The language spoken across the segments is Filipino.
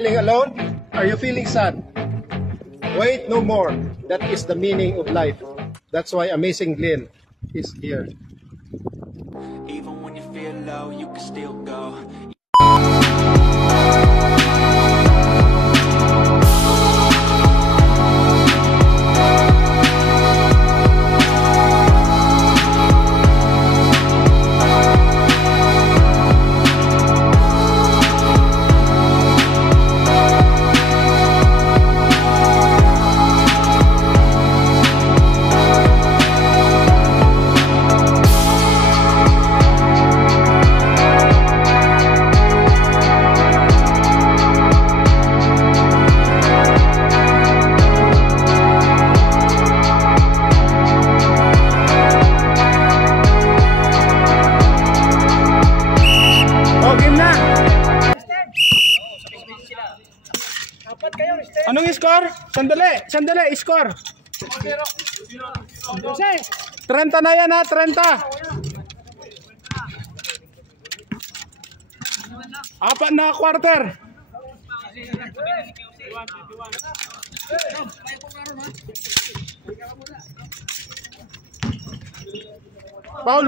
feeling alone? Are you feeling sad? Wait no more. That is the meaning of life. That's why Amazing Glenn is here. Even when you feel low, you can still go. Anong score? Sandali, score. 30 na yan ha, 30. Apat na quarter. Paul.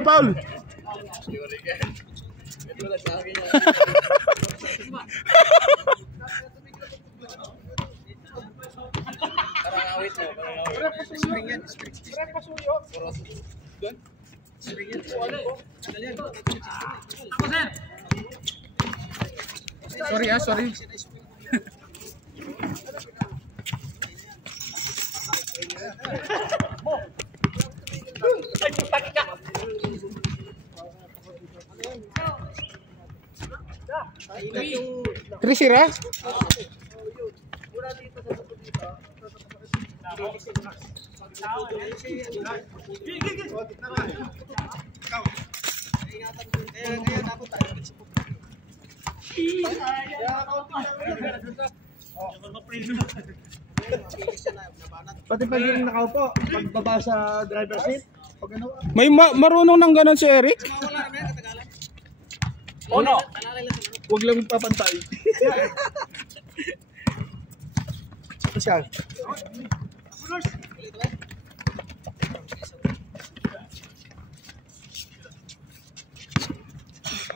Sorry. Trisira? Pati pag yung nakaupo, pagbaba sa driver seat, May marunong ng ganon si Eric? no? Huwag lang papantay. Special.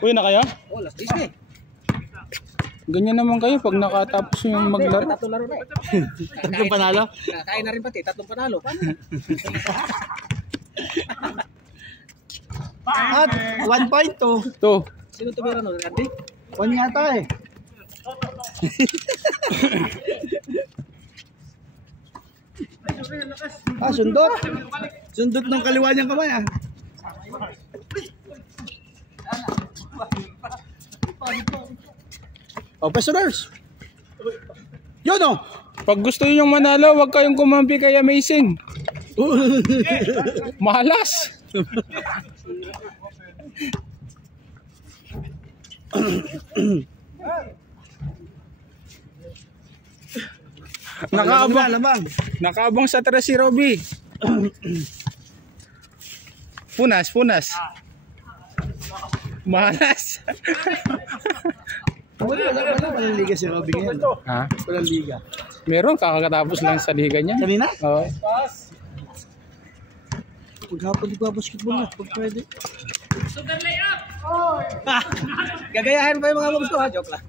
Uy na kaya? Oh, last disc eh. Ganyan naman kayo pag nakatapos yung maglaro. Tatlong laro na eh. Tatlong panalo? Kaya na rin pati, tatlong panalo. At 1 point to. Sino tumira no? Randy? 1 yata eh. Sundot. Sundot ng kaliwa niyang kamay ah. Oh, personals. Yun oh. Pag gusto niyo manalo, huwag kayong kumampi kay Amazing. Malas. Nakaabang sa tres si Robby. Punas. Malas. Walang liga si Robby ngayon. Ha? Walang liga. Meron, kakatapos lang sa liga niya. Kanina? Oo. Paghapon di ba basketball na? Pag pwede. Sugar layup! Gagayahin pa yung mga moves ko ha? Joke lang.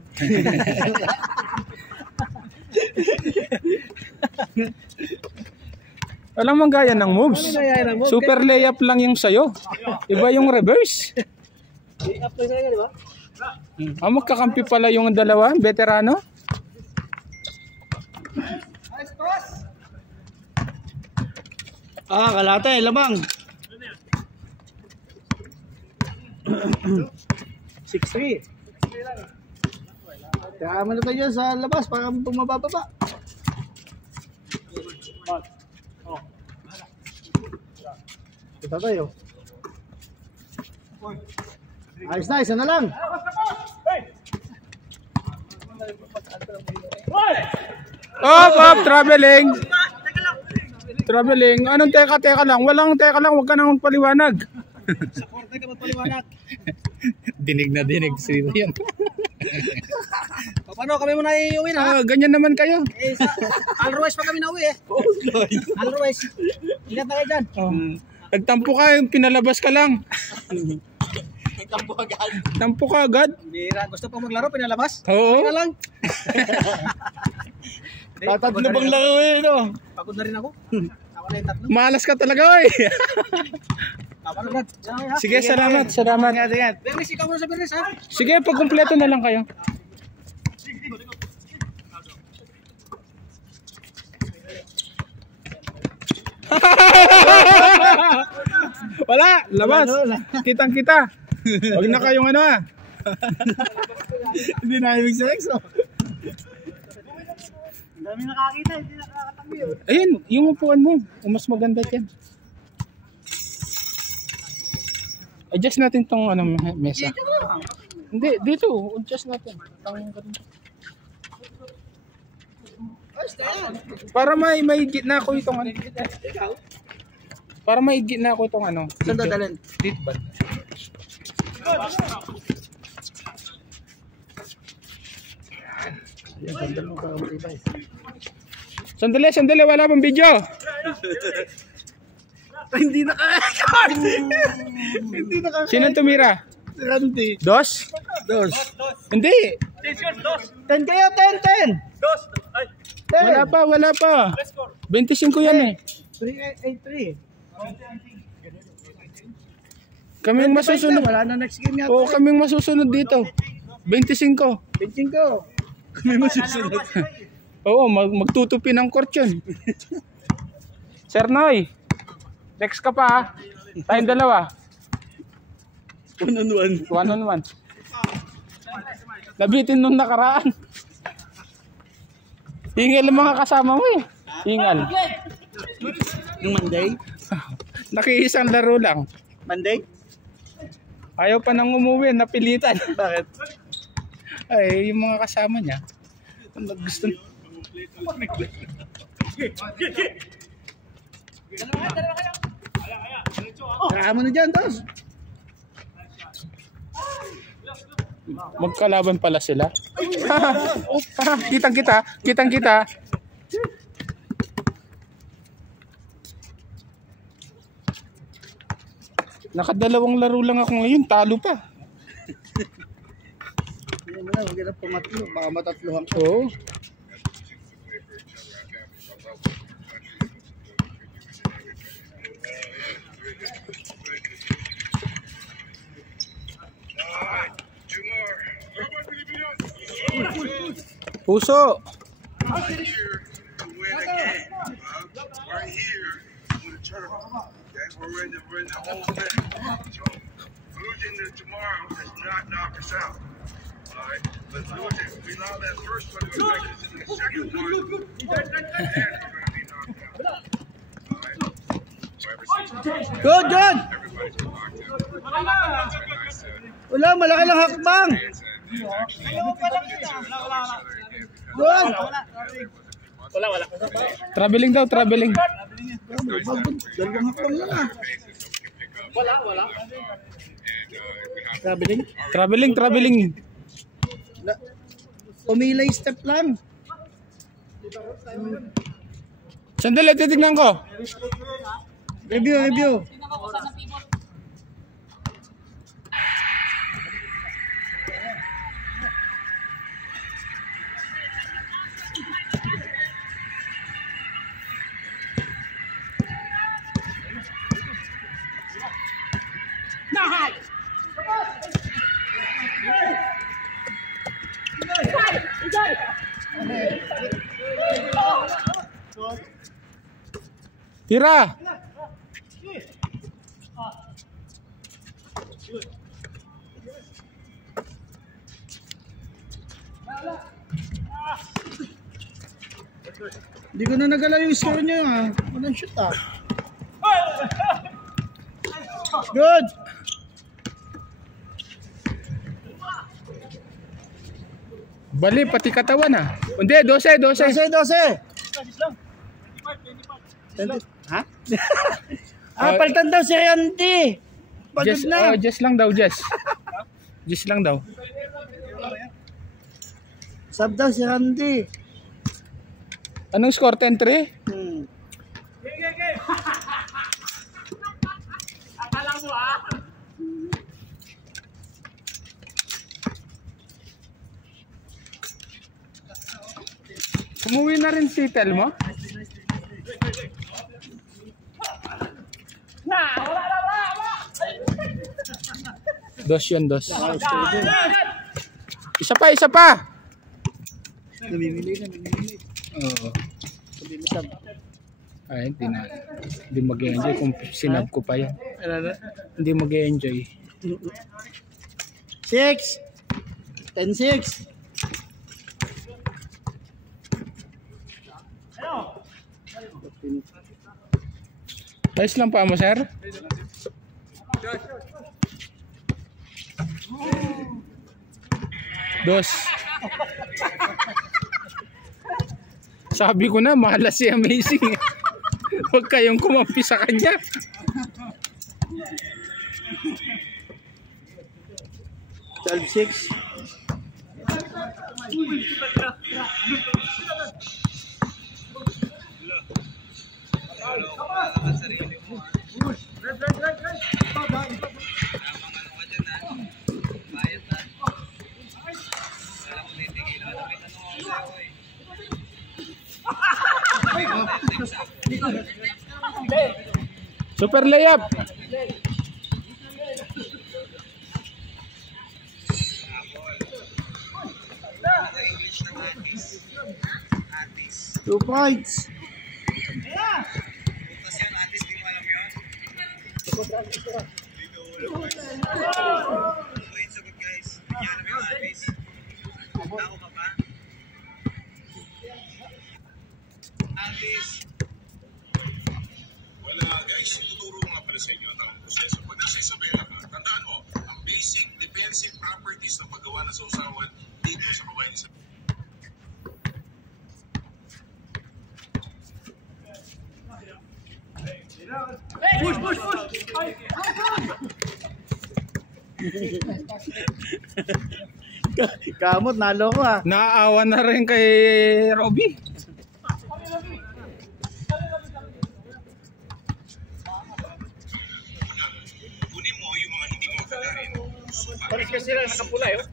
Walang manggaya ng moves. Super layup lang yung sayo. Iba yung reverse. Layup lang sa'yo, di ba? Magkakampi pala yung dalawa, veterano. Kalata eh, lamang. 6-3. Kaya mo na tayo sa labas para pumababa. Ito tayo. Ayos na, isa na lang. Traveling. Anong teka lang? Walang teka lang, huwag ka na magpaliwanag. Sa korte ka magpaliwanag. Dinig na dinig sila yan. Paano kami muna iuwi na? Ganyan naman kayo. Always pa kami na uwi eh. Always. Ingat na kayo dyan. Nagtampo ka, pinalabas ka lang. Tampo ka agad. Gusto pa maglaro, pinalabas? Oo. Kaya lang. Tatlo bang laro eh, no? Pagod na rin ako. Ako na yung tatlo. Malas ka talaga, oy. Sige, salamat. Bernis, ikaw muna sa Bernis, ha? Sige, pagkumpleto na lang kayo. Wala, labas. Kitang-kita. Wag na kayong ano ah. Hindi na ibig sex, oh. Ang dami nakakita, hindi nakakatanggol yun. Ayun, yung upuan mo. Mas maganda dyan. Adjust natin tong ano, mesa. Hindi, dito. Adjust natin. Para may gitna ko itong ano. Para may gitna ko itong ano. Saan dadalhin? Dito ba? Sandali, wala pang video. Hindi nakaka-record. Hindi nakaka-record. Sino tumira? Randy. Dos? Hindi. 10 kayo, 10. Wala pa. 25 yan eh. 3-8-3. Kaming masusunod. Wala na next game yata. Oo, kaming masusunod dito. 25. 25. Kami masusunod. Oo, magtutupi ng court yun. Sir Noy, next ka pa ha. Tayong dalawa. 1-on-1. 1-on-1. Nabitin nung nakaraan. Hingal ang mga kasama mo eh. Hingal. Yung Monday? Nakiisang laro lang. Monday? Ayaw pa nang umuwi, napilitan. Bakit? Ay, yung mga kasama niya. Gusto Kaya mo na dyan, Tos. magkalaban pala sila. Kitang-kita. Nakadalawang laro lang ako ngayon, talo pa. Hindi mo na, huwag na pumatlo. Baka matatluhan ko. Oo. Puso. Right here to win a game. Right here to win a tournament. Okay, we're in the whole thing. So losing tomorrow does not knock us out. All right, but losing, we allow that first one to affect us in the second one, and we're going to be knocked out. All right. So ever since Good! everybody's been locked out. Wala, malaki lang hakbang. Good! Traveling daw. Dalawang hakbang lang ah. Traveling. Umilay step lang. Sandali, titignan ko. Review. Tira. Hindi ko na nagalaw yung score niyo ah. Walang shoot ah. Good! Bali, pati katawan ah. Hindi, 12. 12. Ha? Palitan daw si Randy. Pagod na. Just lang daw. Sub daw si Randy. Anong score? 10-3? Umuwi na rin si Telmo? Dos yun, dos. Isa pa! Namimili. Oo. Sabi mo sub. Ay, hindi mag-enjoy kung sinab ko pa yan. Hindi mag-enjoy. 6. 10-6. Ayos lang pa mo, sir? Dos. Sabi ko na, malas si Amazing. Huwag kayong kumampi sa kanya. $12-6. Super layup. Two points. Wala guys, tuturo nga pala sa inyo ang tamang proseso. Pag nasa Isabela ka, tandaan mo, ang basic defensive properties ng paggawa ng sausawan dito sa Kawayan Isabela. Kamot, nalo ko ah. Naaawa na rin kay Robby. Kunin mo yung mga hindi mo magkakarin. Paris kasi sila nakapula yun.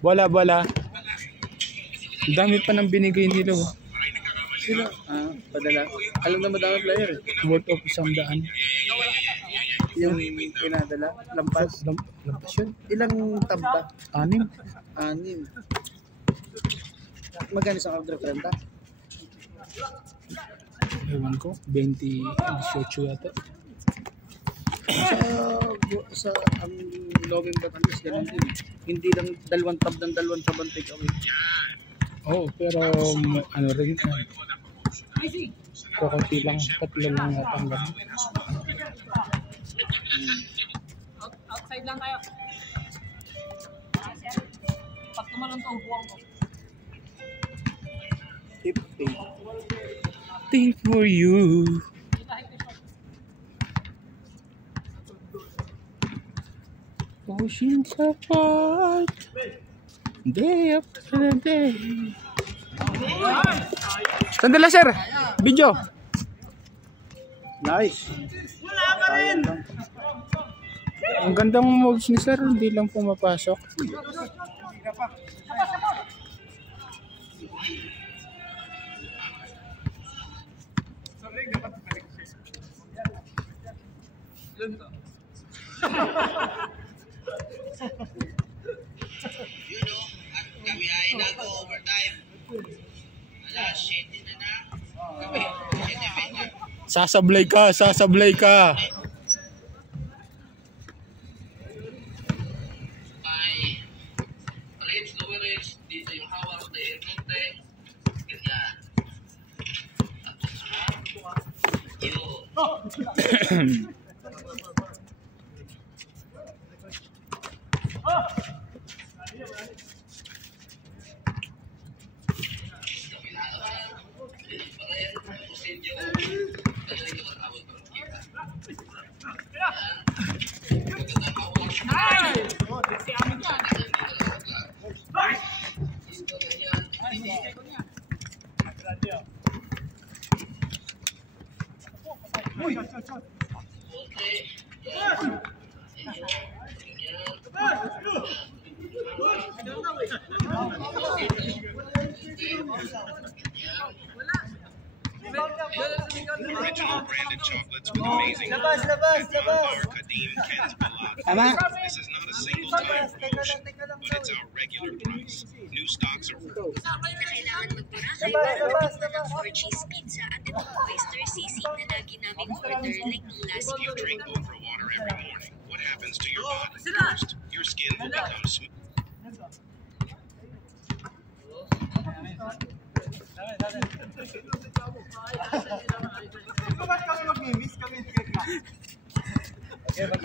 Wala. Ang dami pa ng binigay nila. Oh. Sila? Padala. Alam na madami player eh. Worth of 100. Yung pinadala. Lampas. Lampas yun. Ilang tab ba? 6. 6. Magkano sa counter 30? Ewan ko. 18 yata. Sa ang Loving Batangas ganun din. Hindi lang dalawang tab ng dalawang tab ang take away. Oo, pero ano rin. Kukunti lang. 3 lang yata ang ganun. Outside lang tayo. Pag tumalon to, buwang ko. 50. Think for you. Oceans apart. Day after day. Sandali sir. Video. Nice. Ang gandang moves ni sir, hindi lang pumapasok. Kami ay nag-overtime. Alas, 7 na na. Kami, 7 Sasablay ka. May range, lower range, dito yung hawak na airconte. Ganyan. Tapos yun. amazing at Myanmar Kadim Kent Balat. This is not a single time promotion, but it's our regular price. New stocks are Kailangan magburakay para matikman ang 4 cheese pizza at itong oyster sisig na lagi naming order like nung last If you drink okra water every morning, what happens to your body? First, your skin will become smooth.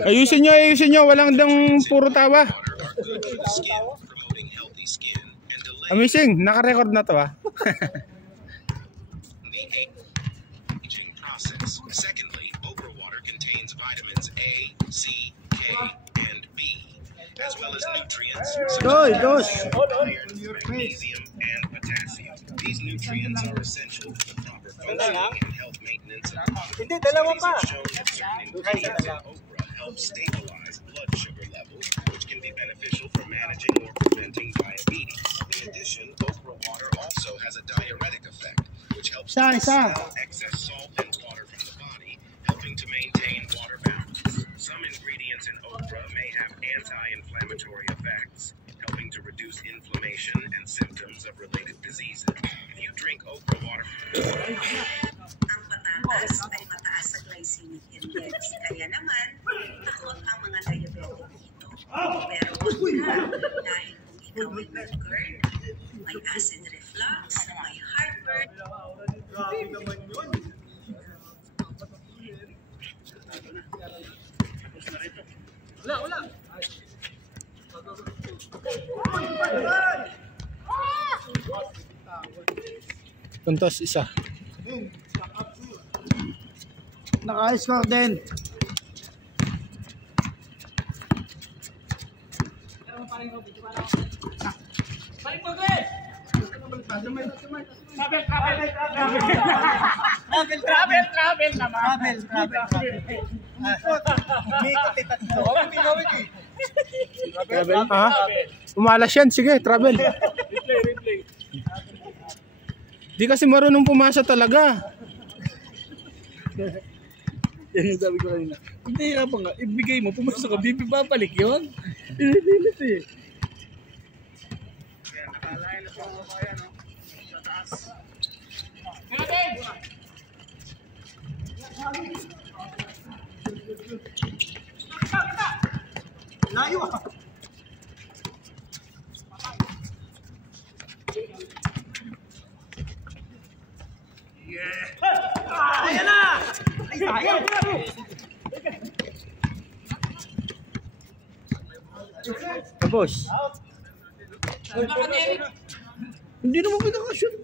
Ayusin nyo, walang dang puro tawa. Are good for the skin, promoting healthy skin and delaying Amazing, naka-record na to the aging process. Secondly, okra water contains vitamins A, C, K, and B, as well as nutrients such as iron, magnesium, and potassium. These nutrients are essential for the proper functioning and health maintenance of the body. Studies have shown that certain ingredients in okra help stabilize blood sugar levels, which can be beneficial for managing or preventing diabetes. In addition, okra water also has a diuretic effect, which helps to expel excess salt and water from the body, helping to maintain water balance. Some ingredients in okra may have anti-inflammatory effects, helping to reduce inflammation and symptoms of related diseases. If you drink okra water, Ang patatas ay mataas sa glycemic index. Kaya naman, takot ang mga diabetic dito. Pero huwag na, dahil kung ikaw ay may GERD, may acid reflux, may heartburn, Puntos isa. Naka-score din. Ha? Umalas yan, sige, travel. Di kasi marunong pumasa talaga. Yan yung sabi ko kanina. Hindi nga pa nga, ibigay mo, pumasok ka, bibi babalik yun. Pinipilit eh. Layo ah. Ayan na! Ay, sayang! Tapos. Hindi naman ko nakashoot.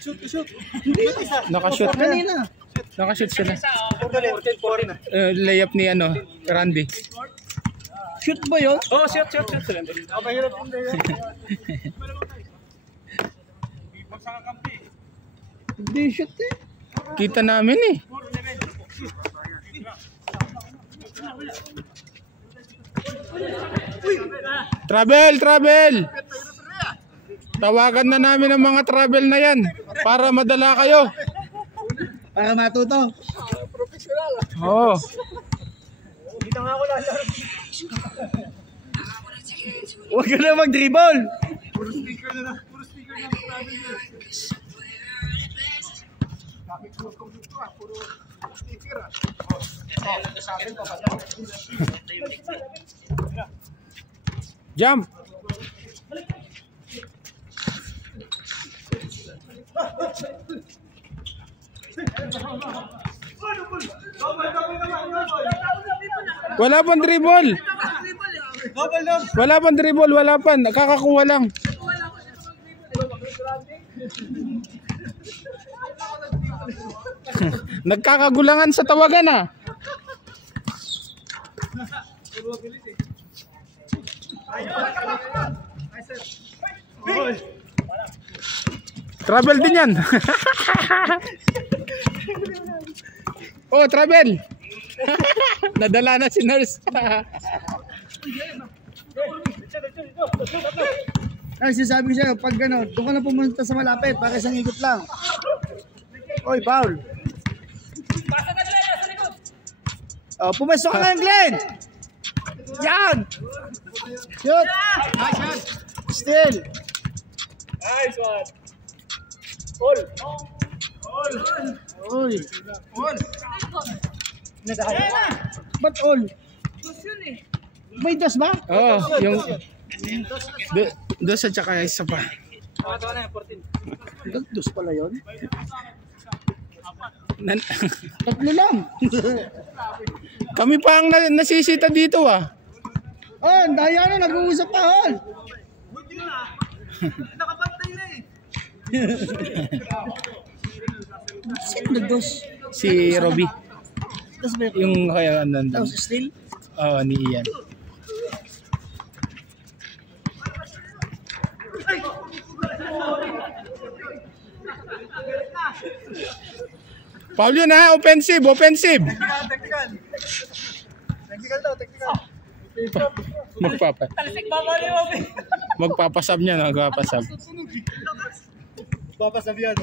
Shoot. Hindi isa. Nakashoot. Kanina. Nakashoot sila. Layup ni Randy. Shoot ba yun? Oh, shoot sila. Mahirap yung layup. Hindi shoot eh. Kita namin eh. Travel! Tawagan na namin ang mga travel na yan para madala kayo. Para matuto. Oo. Dito nga ako lalaro. Huwag ka na mag-dribble. Puro speaker na travel na. Jump. Wala pang dribble. Wala pa. Nakakakuha lang. Nagkakagulangan sa tawagan ah. Travel din yan. Oh, travel. Nadala na si nurse. Ay, sinasabi ko sa'yo, pag gano'n, doon ka na pumunta sa malapit, para isang ikot lang. Oy, foul. Oh, pumasok ka nga, Glenn! Yan! Shoot! Still! Nice one. All. Uy! Ba't all? May dos ba? Oo, yung... Dos at saka isa pa. Dos pala yun? Nan Tatlo lang! Kami pa ang nasisita dito ah. Oh, ang daya na, nag-uusap pa, Hol! Nakapantay na eh. Sino nag-dos? Si Robby. Dos ba yun? Yung kaya nandun. Tapos still? Oo, ni Ian. Paul yun ha, offensive, offensive. Technical daw, technical. Talsik ba mo ni Bobby? Magpapasab niya, magpapasab. Papasabi yan.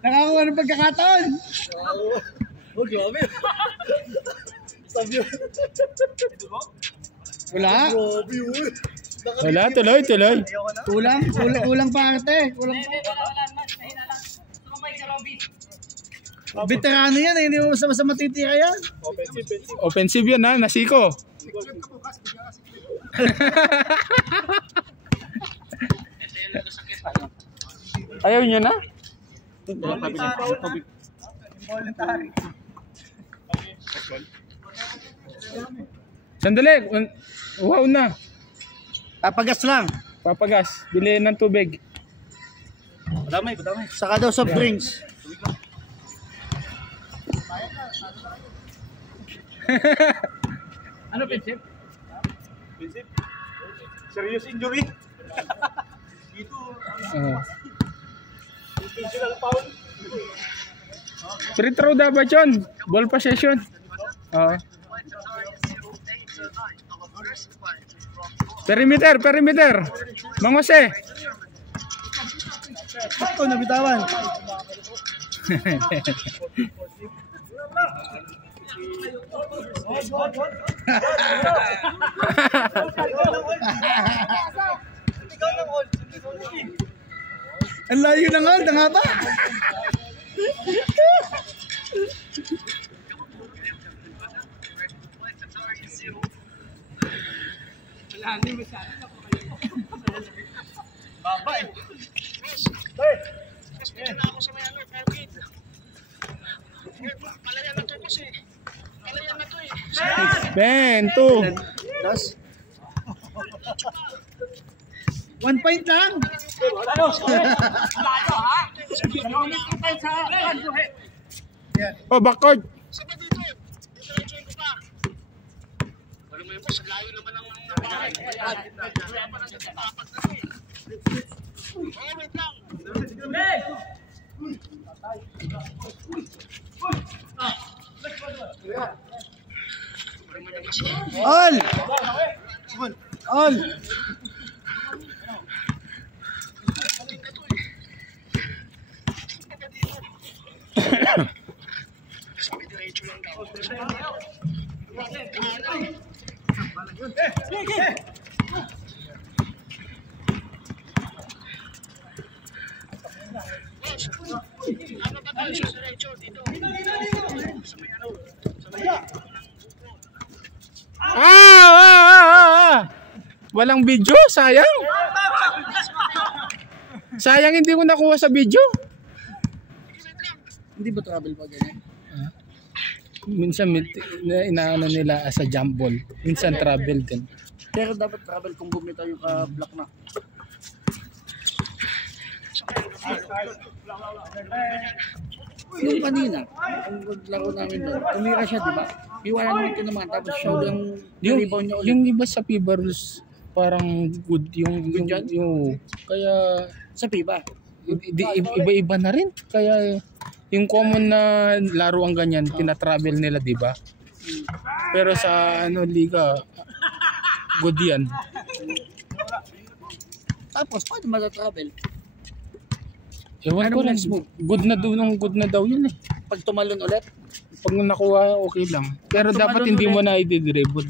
Nakakuha ng pagkakataon! Oh, grabe. Sabi yun. Wala? Grabe yun. Wala, tuloy, tuloy. Kulang parte. Kulang Wala naman. Mahina lang. Sumabay si Robby. Veterano yan, hindi mo sa matitira yan. Offensive yan ha, nasiko. Ayaw nyo na? Sandali, wow na. Papagas lang. Papagas, bilhin ng tubig. Badamay. Saka daw soft drinks. Ano, Pinsip? Serious injury. Free throw dapat yun. Ball possession. Perimeter. Mang Jose. Ito, nabitawan. Ang layo na nga ba? Ben, 2. Das. 1 point lang. Ano? Layo ha? Dalawang meter tayo sa kanto eh. Oh, backcourt. All. Walang video, sayang. Sayang hindi ko nakuha sa video. Hindi ba travel pa ganyan? Minsan inaano nila as a jump ball. Minsan travel din. Pero dapat travel kung bumita yung ka-block na. Yung kanina, ang laro namin doon, tumira siya, di ba? Iwanan naman ito naman, tapos siya lang rebound niya ulit. Yung iba sa FIBA rules, parang good yung kaya Sa FIBA. iba-iba na rin. Kaya yung common na laro ang ganyan, tina-travel nila, di ba? Pero sa liga, good yan. Tapos, paano matatravel? Ewan ko Anong lang, next move? good na daw yun eh. Pag tumalon ulit, Pag nakuha, okay lang. Pero Tumalon dapat hindi mo ulit. na i-dribble.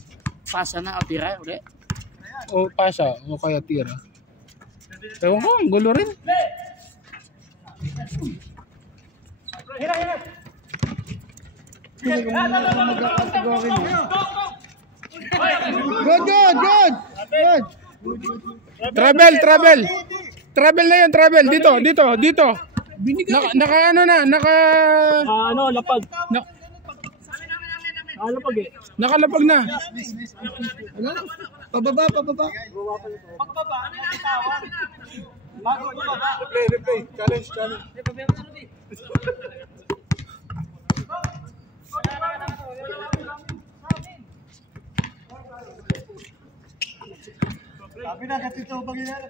pasa na o tira ulit. O pasa, o kaya tira. Ewan ko, ang gulo rin. Good, good, good. Good. Travel, travel. Travel na yun, travel. Dito, dito, dito. Naka ano na, Ano, lapag. na, Lapag eh. nakalapag na. Pababa, pababa. Replay. Challenge. Sabi na, katito pangyayari.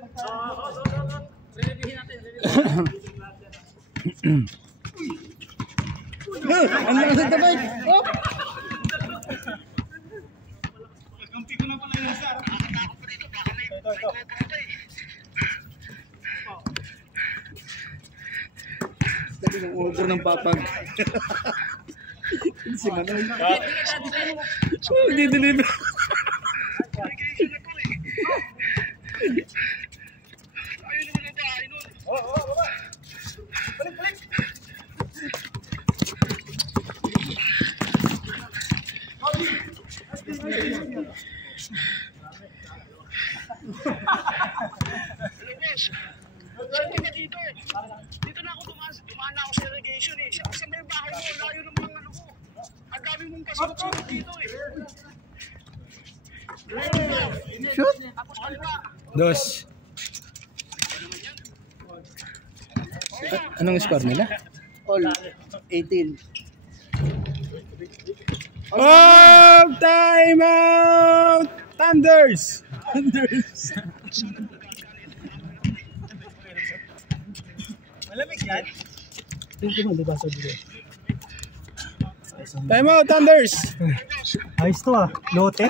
Ang lakas ng tabay. Oh. Sabi ng over ng papag. Si Manoy. Hindi deliver. Dito na ako dumaan na ako sa irrigation eh. Sa may bahay mo, layo ng mga ano ko. Ang dami mong pasunod dito eh. Shoot. Dos. Anong score nila? All 18. Oh, time out! Thunders! Time out, Thunders! Ayos to ah. Lote.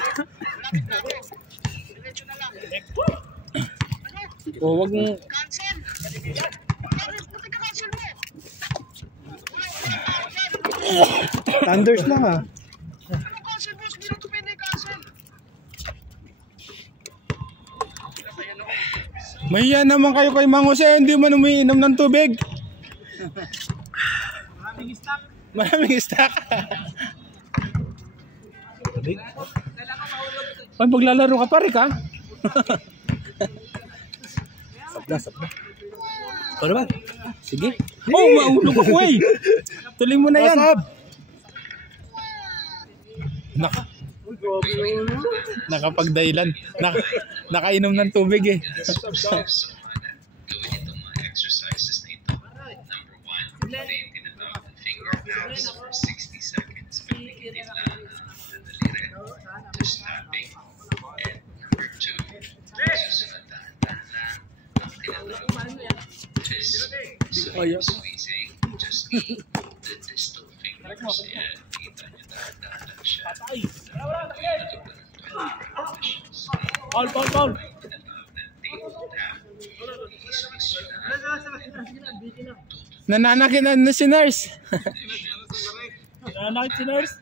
Oh, wag mo. Thunders lang ah. Mahiya naman kayo kay Mang Jose, hindi man umiinom ng tubig. Maraming stock. Pag maglalaro ka pa rin ka? Sabda. Ano ba? Sige. Oh, maulog ako eh. Tuloy mo na yan. Nakapagdahilan. Nakainom ng tubig eh. Gawin itong mga exercises na ito. Number 1, maintain tinatawag ng finger taps for 60 seconds. Pagpigilin lang ang daliri. Just tapping. And number 2, susunod dahan-dahan lang ang tinatawag fist squeezing. Just the distal fingers. Yan, kita nyo dahan-dahan lang siya. Paul. Nananakit na si nurse. Nanakit si nurse.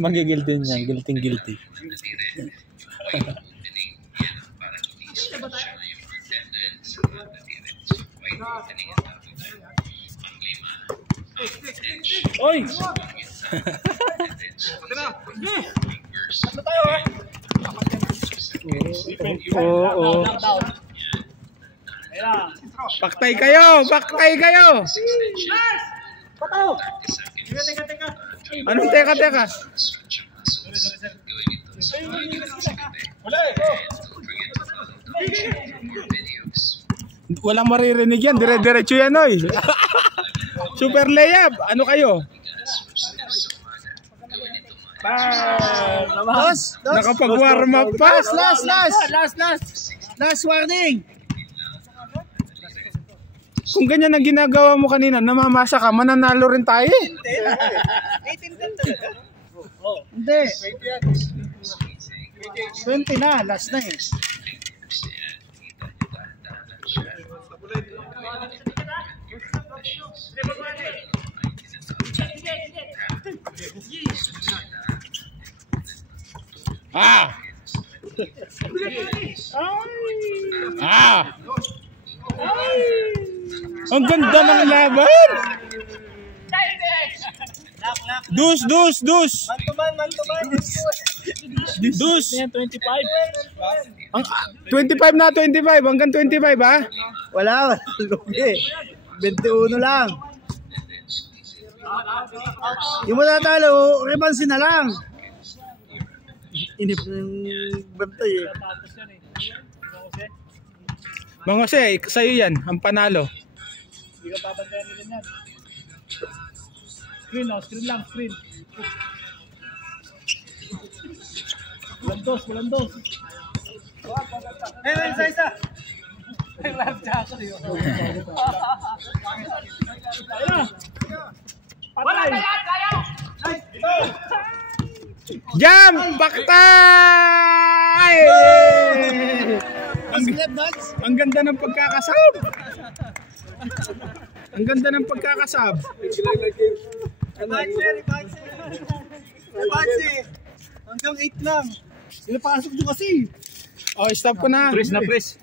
Magigilty niya. Guilty. Oy! Oo. Paktay kayo! Anong teka? Walang maririnig yan. Dire-diretso yan, oy. Super layup. Ano kayo? Nakapag-warm up pa. Last warning. Kung ganyan ang ginagawa mo kanina, namamasa ka, mananalo rin tayo. Hindi. 20 na. Last na eh. Ah! Ah! Ang ganda ng laban! Dus! Dus! 25. Ang 25 na 25, hanggang 25 ha? Wala. Lugi. 21 lang. Yung matatalo, rebansi na lang. Inip ng bantay eh. Mang Jose, sa'yo yan, ang panalo. Hindi ka papantayan nila yan. Screen oh, screen lang, screen. Walang dos. Isa. Ay, love jacket yun. Wala tayo! Jam! Paktay! Ang ganda ng pagkakasab! Ang ganda ng pagkakasab! Rebansi! Hanggang 8 lang. Pinapasok nyo kasi. Oh, stop ko na. Press.